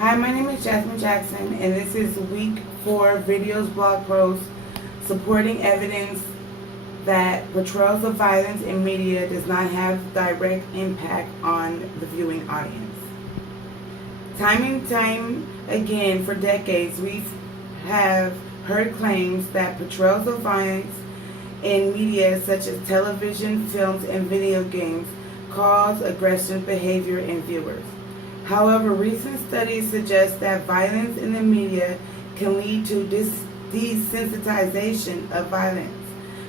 Hi, my name is Jasmine Jackson, and this is week 4 videos blog post supporting evidence that portrayals of violence in media does not have direct impact on the viewing audience. Time and time again for decades, we have heard claims that portrayals of violence in media such as television, films, and video games cause aggressive behavior in viewers. However, recent studies suggest that violence in the media can lead to desensitization of violence,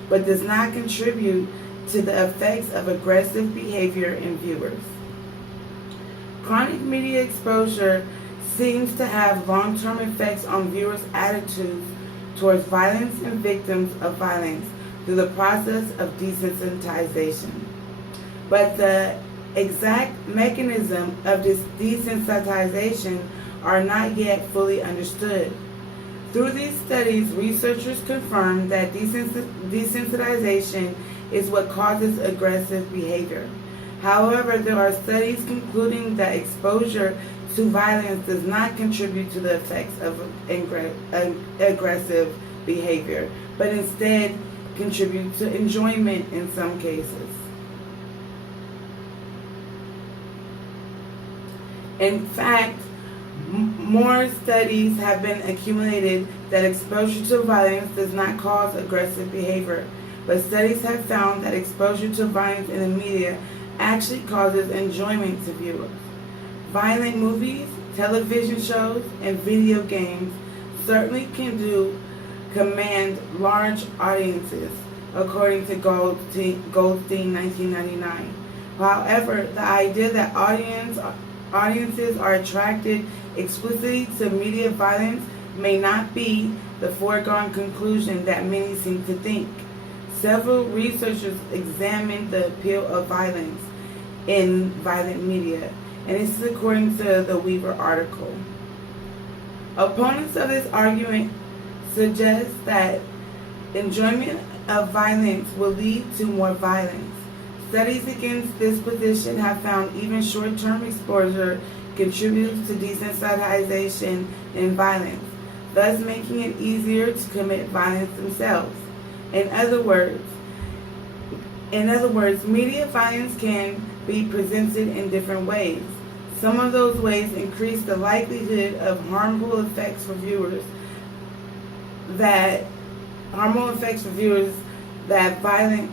but does not contribute to the effects of aggressive behavior in viewers. Chronic media exposure seems to have long-term effects on viewers' attitudes towards violence and victims of violence through the process of desensitization. But the exact mechanism of this desensitization are not yet fully understood. Through these studies, researchers confirm that desensitization is what causes aggressive behavior. However, there are studies concluding that exposure to violence does not contribute to the effects of aggressive behavior, but instead contribute to enjoyment in some cases. In fact, more studies have been accumulated that exposure to violence does not cause aggressive behavior, but studies have found that exposure to violence in the media actually causes enjoyment to viewers. Violent movies, television shows, and video games certainly command large audiences, according to Goldstein 1999. However, the idea that audiences are attracted explicitly to media violence may not be the foregone conclusion that many seem to think. Several researchers examined the appeal of violence in violent media, and this is according to the Weaver article. Opponents of this argument suggest that enjoyment of violence will lead to more violence. Studies against this position have found even short-term exposure contributes to desensitization and violence, thus making it easier to commit violence themselves. In other words, media violence can be presented in different ways. Some of those ways increase the likelihood of harmful effects for viewers that violence,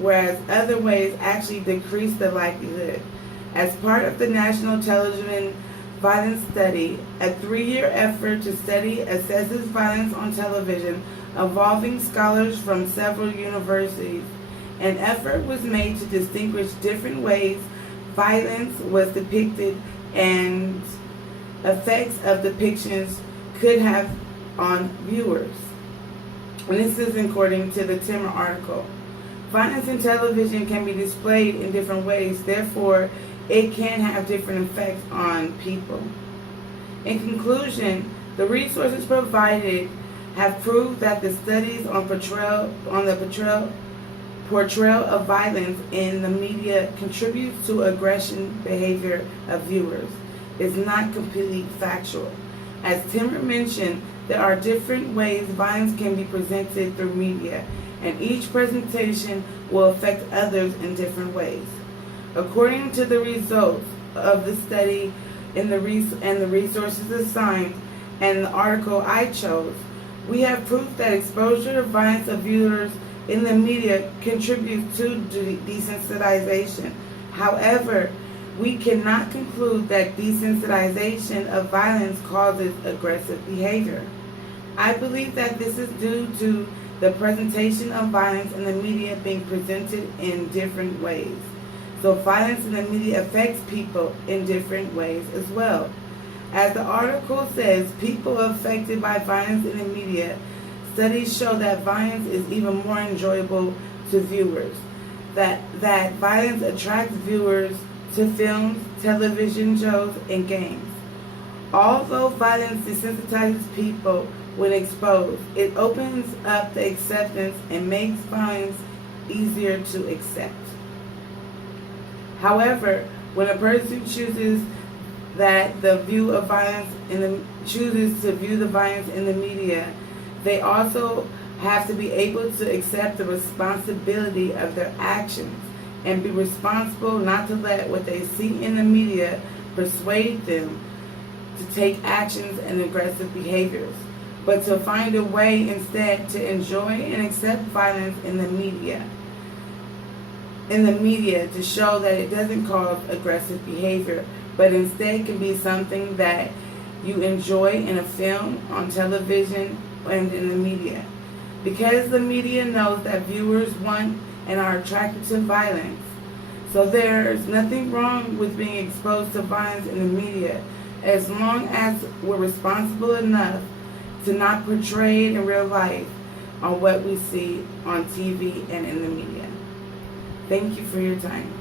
whereas other ways actually decrease the likelihood. As part of the National Television Violence Study, a 3-year effort to study assesses violence on television involving scholars from several universities, an effort was made to distinguish different ways violence was depicted and effects of depictions could have on viewers. And this is according to the Timmer article. Violence in television can be displayed in different ways, therefore it can have different effects on people. In conclusion, the resources provided have proved that the studies on the portrayal of violence in the media contributes to aggression behavior of viewers. It's not completely factual. As Timmer mentioned, there are different ways violence can be presented through media, and each presentation will affect others in different ways. According to the results of the study and the resources assigned and the article I chose, we have proof that exposure to violence of viewers in the media contributes to desensitization. However, we cannot conclude that desensitization of violence causes aggressive behavior. I believe that this is due to the presentation of violence in the media being presented in different ways. So violence in the media affects people in different ways as well. As the article says, people affected by violence in the media, studies show that violence is even more enjoyable to viewers. That violence attracts viewers to films, television shows, and games. Although violence desensitizes people when exposed, it opens up the acceptance and makes violence easier to accept. However, when a person chooses that the view of violence chooses to view the violence in the media, they also have to be able to accept the responsibility of their actions and be responsible not to let what they see in the media persuade them to take actions and aggressive behaviors, but to find a way instead to enjoy and accept violence in the media. To show that it doesn't cause aggressive behavior, but instead can be something that you enjoy in a film, on television, and in the media. Because the media knows that viewers want and are attracted to violence. So there's nothing wrong with being exposed to violence in the media, as long as we're responsible enough to not portray it in real life on what we see on TV and in the media. Thank you for your time.